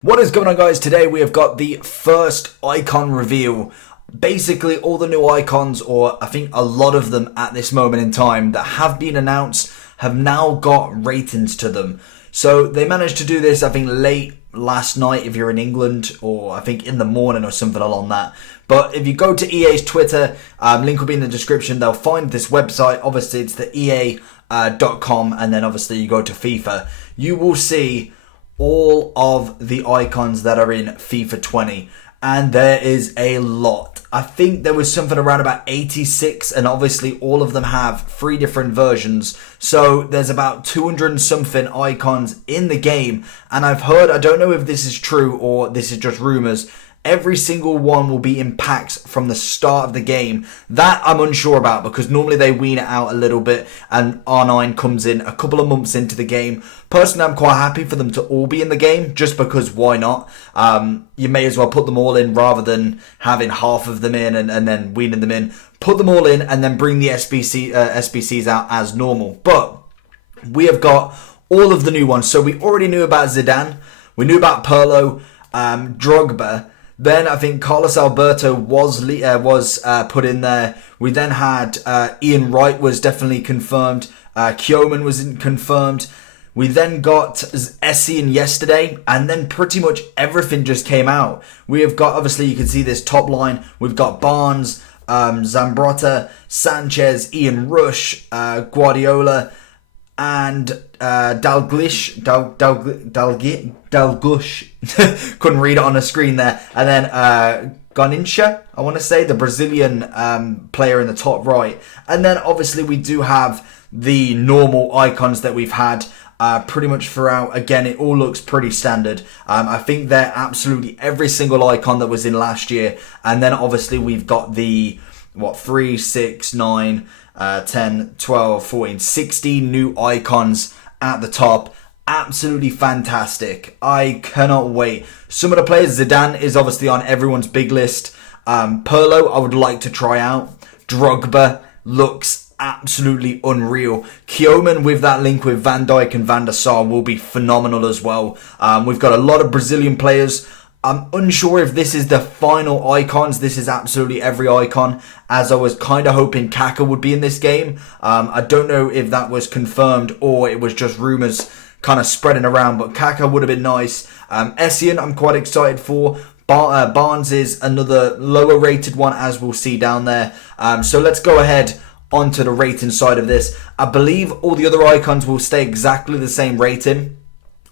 What is going on, guys? Today we have got the first icon reveal. Basically all the new icons, or I think a lot of them at this moment in time that have been announced, have now got ratings to them. So they managed to do this, I think, late last night if you're in England, or I think in the morning or something along that. But if you go to EA's Twitter, link will be in the description, they'll find this website. Obviously it's the EA.com, and then obviously you go to FIFA. You will see all of the icons that are in FIFA 20, and there is a lot. I think there was something around about 86, and obviously all of them have 3 different versions, so there's about 200 and something icons in the game. And I've heard, I don't know if this is true or this is just rumors, every single one will be in packs from the start of the game. That I'm unsure about, because normally they wean it out a little bit and R9 comes in a couple of months into the game. Personally, I'm quite happy for them to all be in the game, just because why not? You may as well put them all in rather than having half of them in and then weaning them in. Put them all in and then bring the SBCs out as normal. But we have got all of the new ones. So we already knew about Zidane. We knew about Pirlo, Drogba. Then I think Carlos Alberto was put in there. We then had Ian Wright was definitely confirmed. Kyoman wasn't confirmed. We then got Essien yesterday, and then pretty much everything just came out. We have got, obviously you can see this top line. We've got Barnes, Subrata, Sanchez, Ian Rush, Guardiola, and Dalglish, couldn't read it on the screen there, and then Greninja, I want to say, the Brazilian player in the top right. And then obviously we do have the normal icons that we've had pretty much throughout. Again, it all looks pretty standard. I think they're absolutely every single icon that was in last year. And then obviously we've got the 3, 6, 9, 10, 12, 14, 16 new icons at the top. Absolutely fantastic. I cannot wait. Some of the players, Zidane is obviously on everyone's big list. Pirlo, I would like to try out. Drogba looks absolutely unreal. Kyoman with that link with Van Dijk and Van der Sar will be phenomenal as well. We've got a lot of Brazilian players. I'm unsure if this is the final icons. This is absolutely every icon, as I was kind of hoping Kaká would be in this game. I don't know if that was confirmed or it was just rumours kind of spreading around, but Kaká would have been nice. Essien, I'm quite excited for. Barnes is another lower rated one, as we'll see down there. So let's go ahead onto the rating side of this. I believe all the other icons will stay exactly the same rating.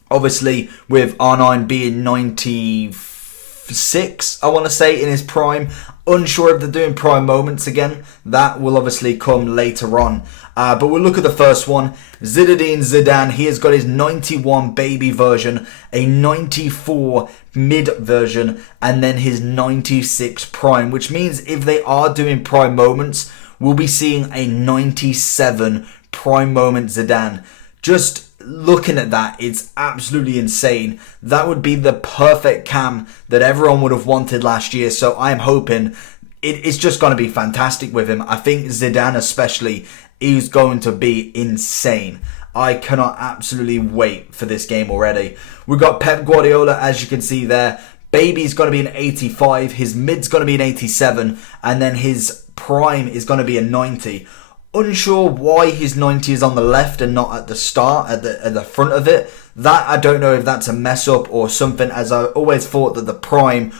Obviously, with R9 being 96, I want to say, in his prime. Unsure if they're doing prime moments again. That will obviously come later on. But we'll look at the first one. Zinedine Zidane. He has got his 91 baby version, a 94 mid version, and then his 96 prime. Which means if they are doing prime moments, we'll be seeing a 97 prime moment Zidane. Just looking at that, it's absolutely insane. That would be the perfect cam that everyone would have wanted last year. So I'm hoping it's just going to be fantastic with him. I think Zidane especially is going to be insane. I cannot absolutely wait for this game already. We've got Pep Guardiola, as you can see there. Baby's going to be an 85. His mid's going to be an 87. And then his prime is going to be a 90. Unsure why his 90 is on the left and not at the start, at the front of it. That, I don't know if that's a mess up or something, as I always thought that the prime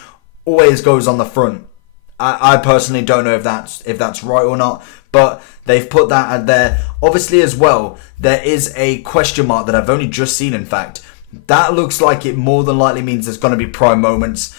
always goes on the front. I personally don't know if that's right or not, but they've put that out there. Obviously as well, there is a question mark that I've only just seen, in fact. That looks like it more than likely means there's going to be prime moments.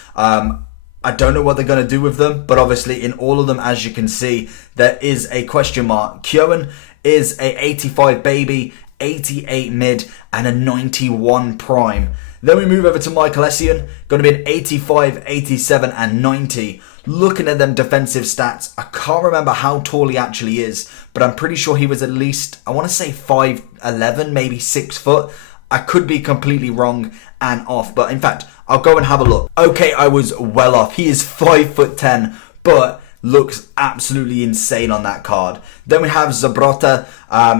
I don't know what they're going to do with them, but obviously in all of them, as you can see, there is a question mark. Kyoman is a 85 baby, 88 mid, and a 91 prime. Then we move over to Michael Essien, going to be an 85, 87, and 90. Looking at them defensive stats, I can't remember how tall he actually is, but I'm pretty sure he was at least, I want to say 5'11", maybe 6 foot. I could be completely wrong and off, but in fact, I'll go and have a look. Okay, I was well off. He is 5'10", but looks absolutely insane on that card. Then we have Subrata.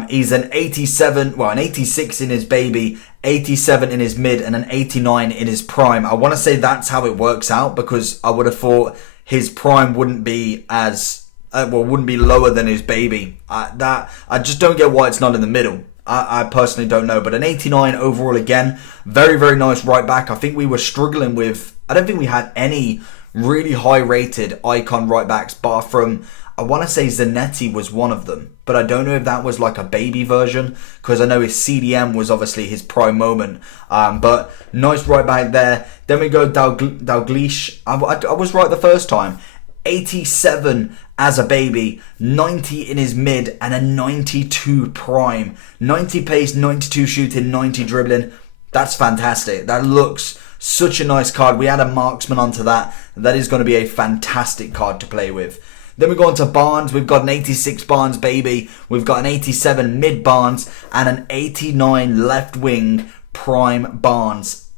He's an 87, well, an 86 in his baby, 87 in his mid, and an 89 in his prime. I want to say that's how it works out, because I would have thought his prime wouldn't be as wouldn't be lower than his baby. I just don't get why it's not in the middle. I personally don't know, but an 89 overall again. Very, very nice right back. I think we were struggling with, I don't think we had any really high rated icon right backs bar from, I want to say Zanetti was one of them, but I don't know if that was like a baby version, because I know his CDM was obviously his prime moment. But nice right back there. Then we go Dalglish. I was right the first time. 87 as a baby, 90 in his mid, and a 92 prime. 90 pace, 92 shooting, 90 dribbling. That's fantastic. That looks such a nice card. We add a marksman onto that. That is going to be a fantastic card to play with. Then we go on to Barnes. We've got an 86 Barnes baby. We've got an 87 mid Barnes and an 89 left wing prime Barnes.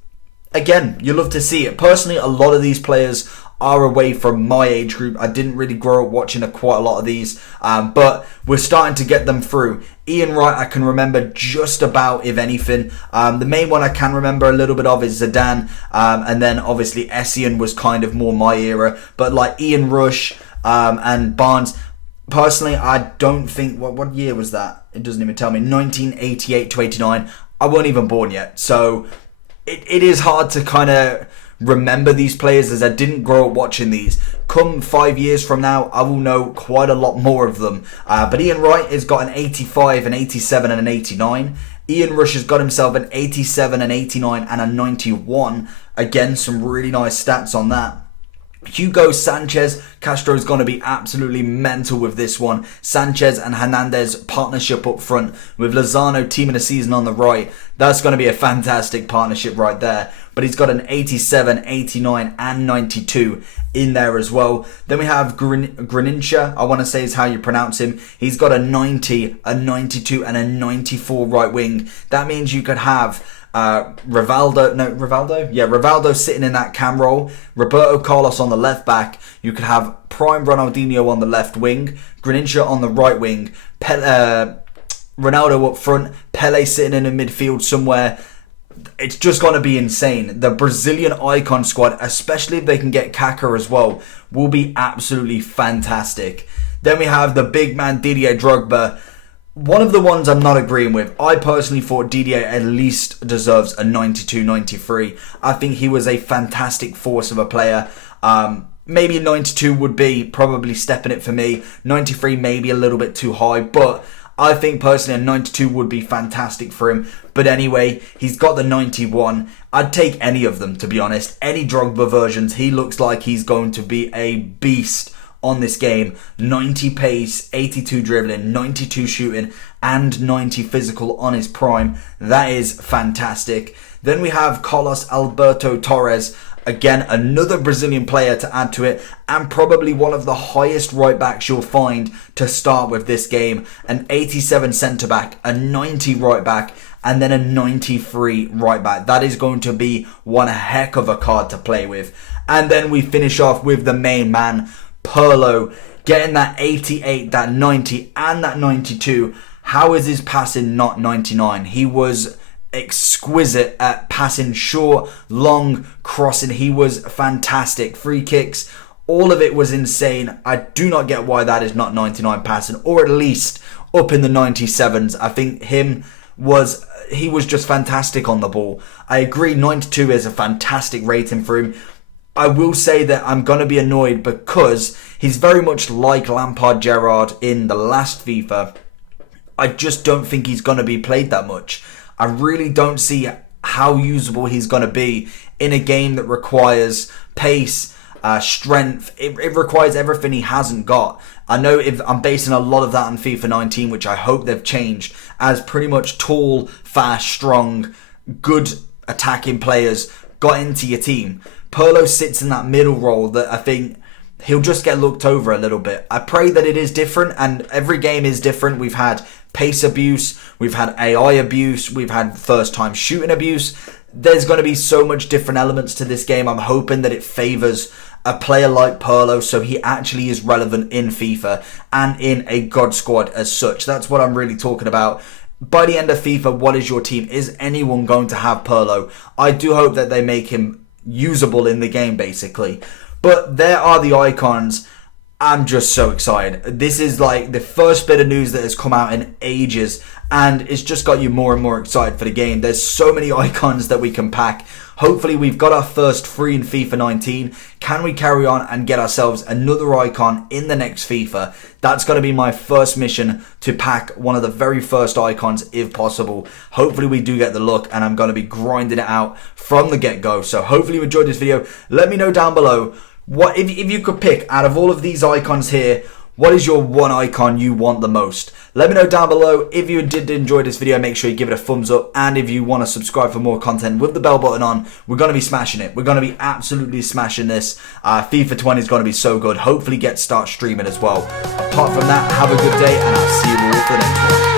Again, you love to see it. Personally, a lot of these players are away from my age group. I didn't really grow up watching quite a lot of these, but we're starting to get them through. Ian Wright, I can remember just about, if anything. The main one I can remember a little bit of is Zidane, and then obviously Essien was kind of more my era, but like Ian Rush and Barnes, personally, I don't think, what year was that? It doesn't even tell me. 1988 to 89. I wasn't even born yet, so it is hard to kind of remember these players, as I didn't grow up watching these. Come 5 years from now, I will know quite a lot more of them. But Ian Wright has got an 85, an 87 and an 89. Ian Rush has got himself an 87, an 89 and a 91. Again, some really nice stats on that. Hugo Sanchez Castro is going to be absolutely mental with this one. Sanchez and Hernandez partnership up front with Lozano team of the season on the right. That's going to be a fantastic partnership right there. But he's got an 87, 89 and 92 in there as well. Then we have Greninja, I want to say is how you pronounce him. He's got a 90, a 92 and a 94 right wing. That means you could have Rivaldo sitting in that cam role, Roberto Carlos on the left back. You could have prime Ronaldinho on the left wing, Greninja on the right wing, Ronaldo up front, Pele sitting in the midfield somewhere. It's just going to be insane. The Brazilian icon squad, especially if they can get Kaká as well, will be absolutely fantastic. Then we have the big man Didier Drogba. One of the ones I'm not agreeing with. I personally thought Didier at least deserves a 92-93. I think he was a fantastic force of a player. Maybe a 92 would be probably stepping it for me. 93 maybe a little bit too high, but I think personally a 92 would be fantastic for him. But anyway, he's got the 91. I'd take any of them, to be honest. Any Drogba versions. He looks like he's going to be a beast on this game. 90 pace, 82 dribbling, 92 shooting and 90 physical on his prime. That is fantastic. Then we have Carlos Alberto Torres. Again, another Brazilian player to add to it, and probably one of the highest right backs you'll find to start with this game. An 87 centre back, a 90 right back, and then a 93 right back. That is going to be one heck of a card to play with. And then we finish off with the main man, Pirlo, getting that 88, that 90 and that 92. How is his passing not 99? He was exquisite at passing short, long, crossing. He was fantastic. Free kicks, all of it was insane. I do not get why that is not 99 passing, or at least up in the 97s. I think he was just fantastic on the ball. I agree, 92 is a fantastic rating for him. I will say that I'm going to be annoyed because he's very much like Lampard Gerrard in the last FIFA. I just don't think he's going to be played that much. I really don't see how usable he's going to be in a game that requires pace, strength. It requires everything he hasn't got. I know if I'm basing a lot of that on FIFA 19, which I hope they've changed, as pretty much tall, fast, strong, good attacking players got into your team. Pirlo sits in that middle role that I think he'll just get looked over a little bit. I pray that it is different, and every game is different. We've had pace abuse, we've had AI abuse, we've had first time shooting abuse. There's going to be so much different elements to this game. I'm hoping that it favours a player like Pirlo, so he actually is relevant in FIFA and in a God squad as such. That's what I'm really talking about. by the end of FIFA, what is your team? Is anyone going to have Pirlo? I do hope that they make him usable in the game, basically. But there are the icons. I'm just so excited. This is like the first bit of news that has come out in ages, and it's just got you more and more excited for the game. There's so many icons that we can pack. Hopefully we've got our first 3 in FIFA 19. Can we carry on and get ourselves another icon in the next FIFA? That's going to be my first mission, to pack one of the very first icons if possible. Hopefully we do get the luck, and I'm going to be grinding it out from the get-go. So hopefully you enjoyed this video. Let me know down below, what if you could pick out of all of these icons here, what is your one icon you want the most? Let me know down below. If you did enjoy this video, make sure you give it a thumbs up. And if you want to subscribe for more content with the bell button on, we're going to be smashing it. We're going to be absolutely smashing this. FIFA 20 is going to be so good. Hopefully start streaming as well. Apart from that, have a good day, and I'll see you all for the next one.